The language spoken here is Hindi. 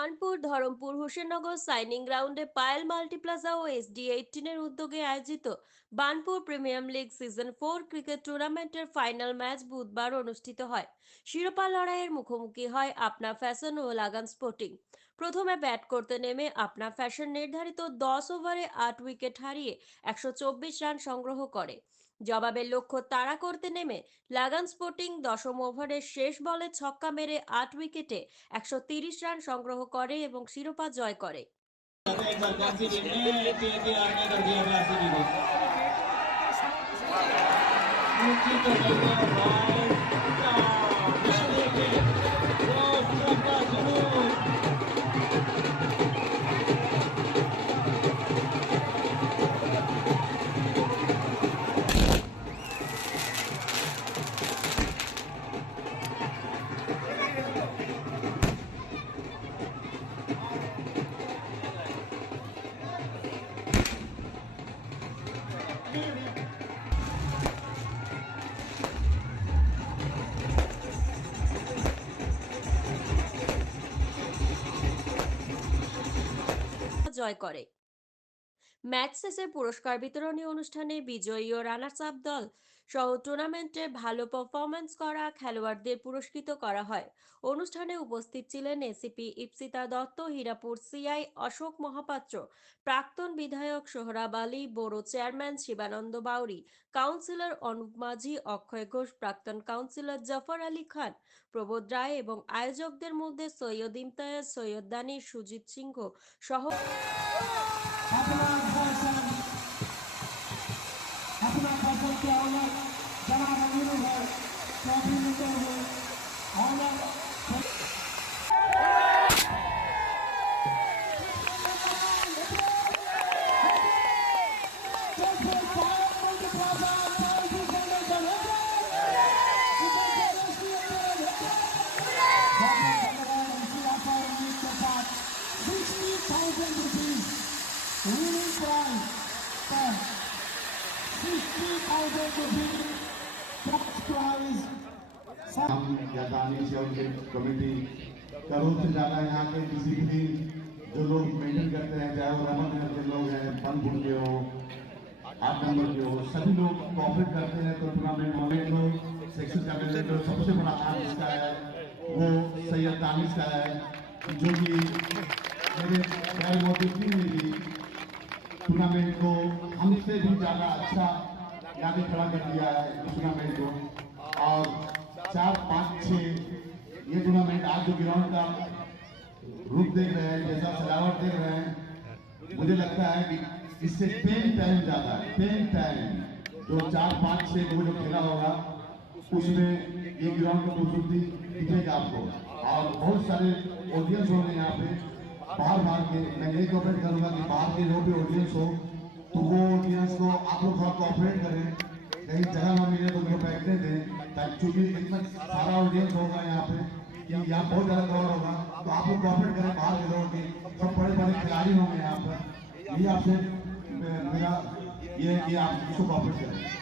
কানপুর, ধরমপুর হোসেননগর সাইনিং গ্রাউন্ডে পায়েল মাল্টিপ্লাজা ও এসডি এইটিনের উদ্যোগে আয়োজিত Banpur premier league season four cricket টুর্নামেন্টের ফাইনাল ম্যাচ বুধবার অনুষ্ঠিত হয়। শিরোপা লড়াইয়ের মুখোমুখি হয় আপনা ফ্যাশন ও লাগান স্পোর্টিং। প্রথমে ব্যাট করতে নেমে আপনা ফ্যাশন নির্ধারিত দশ ওভারে আট উইকেট হারিয়ে একশো চব্বিশ রান সংগ্রহ করে। জবাবের লক্ষ্য তাড়া করতে নেমে লাগান স্পোর্টিং দশম ওভারের শেষ বলে ছক্কা মেরে আট উইকেটে একশো রান সংগ্রহ করে এবং শিরোপা জয় করে। জয় করে। ম্যাচ শেষে পুরস্কার বিতরণী অনুষ্ঠানে বিজয়ী ও রানার্স আপ দল সহ টুর্নামেন্টে ভালো পারফরম্যান্স করা খেলোয়াড়দের পুরস্কৃত করা হয়। অনুষ্ঠানে উপস্থিত ছিলেন এসিপি ইপসিতা দত্ত, হীরাপুর সিআই অশোক মহাপাত্র, প্রাক্তন বিধায়ক Sohrab Ali, borough chairman Shibananda Bauri, councillor Anup Majhi, Akshay Ghosh, প্রাক্তন কাউন্সিলর জাফর আলী খান প্রবোধ রায় এবং আয়োজকদের মধ্যে সৈয়দ ইমতায়াজ, সৈয়দ দানি সুজিত সিংহ সহ अपना फैशन अपना फैशन के ऑनर जनाब अमीर है ट्रॉफी लेते हुए honour Sixty thousand rupees. Prize for 60,000 rupees first prize. हम या दानिश कमेटी करोड़ से ज़्यादा यहाँ के डिसिप्लिन जो लोग मेंटेन करते हैं चाहे वो रमन नगर के लोग हैं फनपुर के हो आठ नंबर के हो सभी लोग कॉपरेट करते हैं तो टूर्नामेंट में जो सेक्शन का जो सबसे बड़ा हाथ इसका है वो सैयद दानिश का है जो कि मेरे प्यारे मोदी टीम ने भी टूर्नामेंट को हमसे भी ज़्यादा अच्छा आगे खड़ा कर दिया है इस टूर्नामेंट को। और चार, पाँच छः ये टूर्नामेंट आज जो ग्राउंड का रूप देख रहे हैं, जैसा सजावट देख रहे हैं, मुझे लगता है कि इससे टेन टाइम ज़्यादा टेन टाइम जो चार, पाँच छः को जो खेला होगा, उसमें ये ग्राउंड की खूबसूरती दिखेगा आपको। और बहुत सारे ऑडियंस होंगे यहाँ पे बाहर बाहर के, मैं यही कॉपरेट करूँगा कि बाहर के जो भी ऑडियंस हो तो वो ऑडियंस को आप लोग थोड़ा कॉपरेट करें। कहीं जगह ना मिले तो उनको बैठने दें, ताकि चूँकि इतना सारा ऑडियंस होगा यहाँ पे यहाँ बहुत ज़्यादा कवर होगा तो आप लोग कॉपरेट करें बाहर के लोगों के। सब बड़े बड़े खिलाड़ी होंगे यहाँ पर। ये आपसे मेरा ये कि आप इसको कोऑपरेट करें।